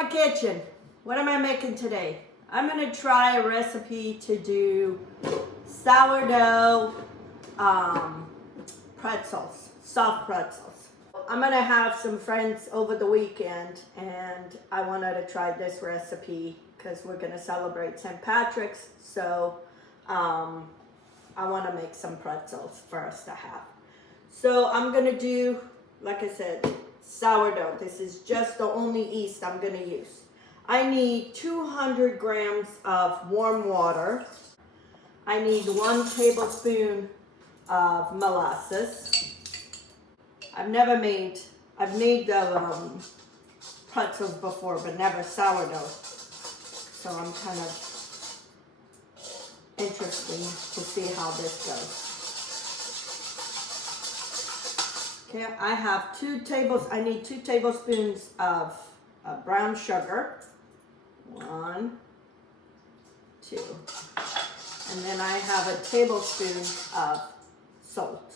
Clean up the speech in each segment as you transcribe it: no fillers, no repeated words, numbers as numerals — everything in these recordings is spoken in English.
my kitchen. What am I making today? I'm gonna try a recipe to do sourdough pretzels, soft pretzels. I'm gonna have some friends over the weekend and I wanted to try this recipe because we're gonna celebrate St. Patrick's. So I wanna make some pretzels for us to have. So I'm gonna do, like I said, sourdough. This is just the only yeast I'm gonna use. I need 200 grams of warm water. I need 1 tablespoon of molasses. I've made the pretzels before, but never sourdough. So I'm kind of interested to see how this goes. Okay, I need 2 tablespoons of brown sugar. 1, 2. And then I have a tablespoon of salt.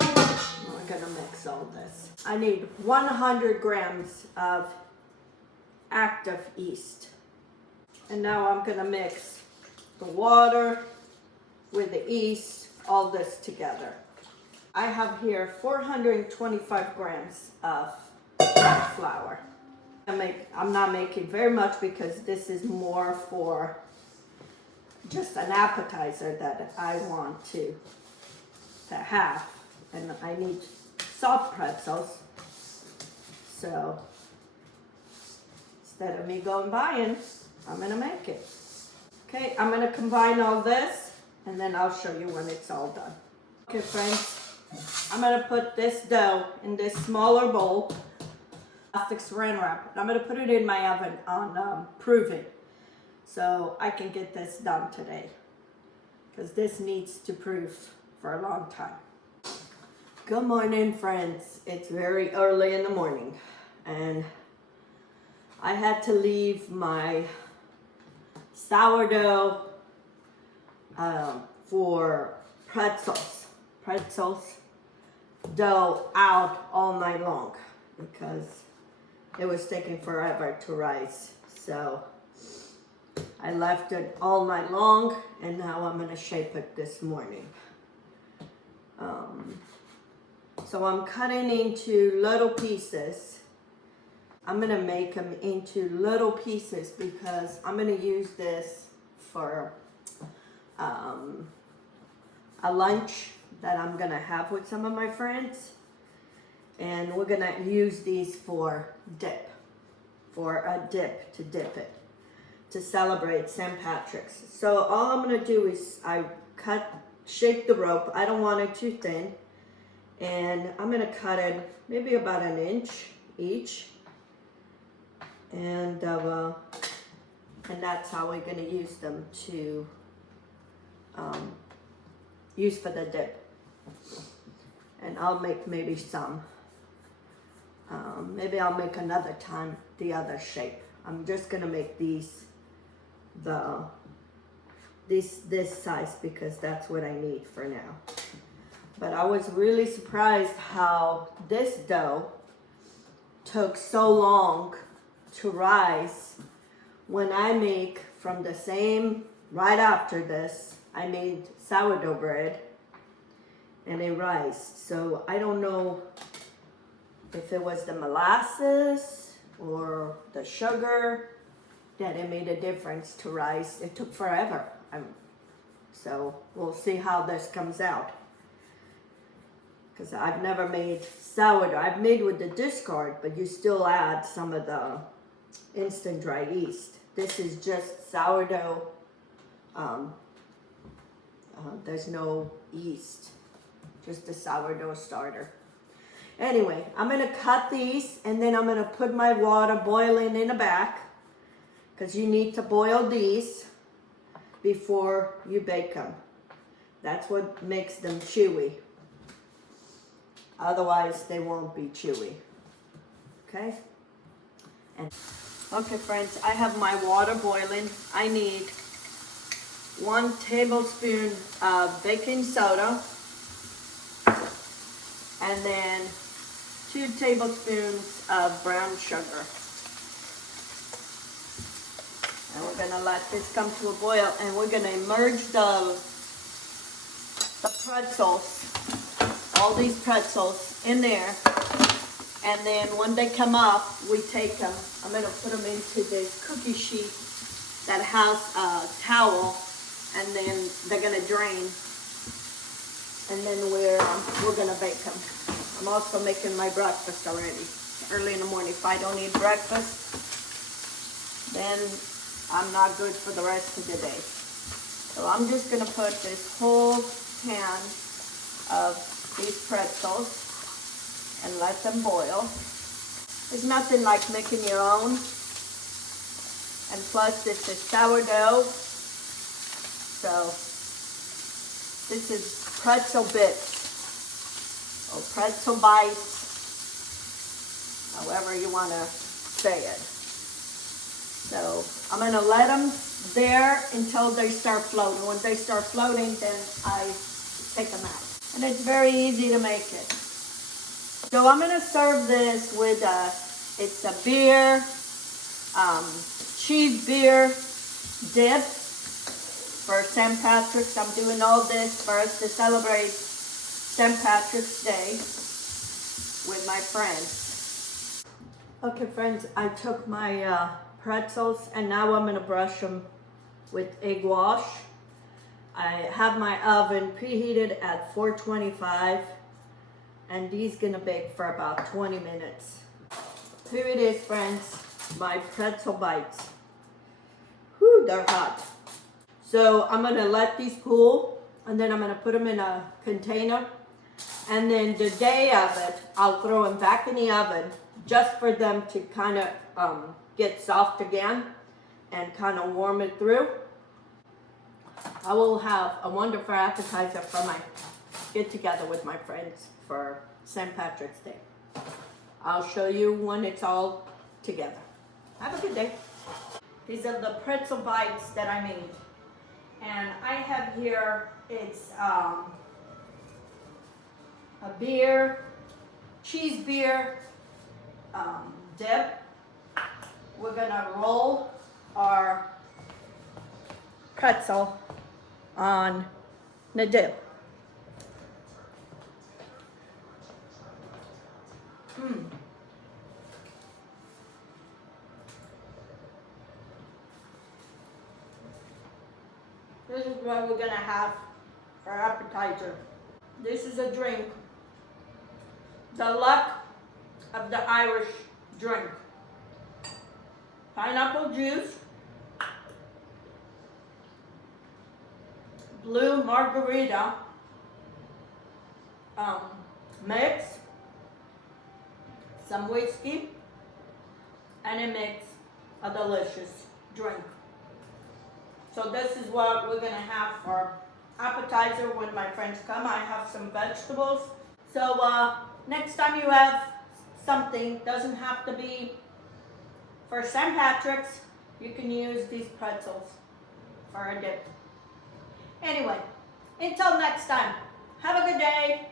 We're gonna mix all this. I need 100 grams of active yeast. And now I'm gonna mix the water with the yeast, all this together. I have here 425 grams of flour. I'm not making very much because this is more for just an appetizer that I want to have. And I need soft pretzels. So instead of me going buying, I'm gonna make it. Okay, I'm gonna combine all this and then I'll show you when it's all done. Okay friends, I'm gonna put this dough in this smaller bowl. Plastic saran wrap. I'm gonna put it in my oven on prove-it so I can get this done today because this needs to proof for a long time. Good morning friends. It's very early in the morning and I had to leave my sourdough for pretzels dough out all night long because it was taking forever to rise. So I left it all night long and now I'm gonna shape it this morning. So I'm cutting into little pieces. I'm gonna make them into little pieces because I'm gonna use this for a lunch that I'm gonna have with some of my friends. And we're gonna use these for a dip to dip it, to celebrate St. Patrick's. So all I'm gonna do is shape the rope. I don't want it too thin. And I'm gonna cut it maybe about 1 inch each. And that's how we're gonna use them to use for the dip. And I'll make maybe some. Maybe I'll make another time the other shape. I'm just gonna make these this size because that's what I need for now. But I was really surprised how this dough took so long to rise. When I make from the same, right after this, I made sourdough bread and it rised. So I don't know if it was the molasses or the sugar that it made a difference to rise. It took forever. So we'll see how this comes out. Because I've never made sourdough. I've made with the discard, but you still add some of the instant dry yeast. This is just sourdough. There's no yeast, just the sourdough starter. Anyway, I'm gonna cut these and then I'm gonna put my water boiling in the back because you need to boil these before you bake them. That's what makes them chewy. Otherwise, they won't be chewy. Okay? Okay, friends, I have my water boiling. I need 1 tablespoon of baking soda and then 2 tablespoons of brown sugar. And we're gonna let this come to a boil, and we're gonna immerse the pretzels, all these pretzels in there. And then when they come up, we take them, I'm gonna put them into this cookie sheet that has a towel, and then they're gonna drain. And then we're gonna bake them. I'm also making my breakfast already, early in the morning. If I don't eat breakfast, then I'm not good for the rest of the day. So I'm just gonna put this whole pan of these pretzels and let them boil. There's nothing like making your own. And plus this is sourdough. So this is pretzel bits or pretzel bites, however you want to say it. So I'm going to let them there until they start floating. When they start floating, then I take them out. And it's very easy to make it. So I'm going to serve this with it's a beer, cheese beer dip for St. Patrick's. I'm doing all this for us to celebrate St. Patrick's Day with my friends. Okay friends, I took my pretzels and now I'm going to brush them with egg wash. I have my oven preheated at 425 and these gonna bake for about 20 minutes. Here it is friends, my pretzel bites. Whew, they're hot. So I'm gonna let these cool and then I'm gonna put them in a container, and then the day of it, I'll throw them back in the oven just for them to kind of get soft again and kind of warm it through. I will have a wonderful appetizer for my get together with my friends for St. Patrick's Day. I'll show you when it's all together. Have a good day. These are the pretzel bites that I made. And I have here, it's a beer, cheese beer dip. We're gonna roll our pretzel on the dip. This is what we're gonna have for appetizer. This is a drink. The luck of the Irish drink. Pineapple juice, blue margarita mix, some whiskey, and it makes a delicious drink. So this is what we're gonna have for appetizer when my friends come. I have some vegetables. So next time you have something, doesn't have to be for St. Patrick's, you can use these pretzels for a dip. Anyway, until next time, have a good day.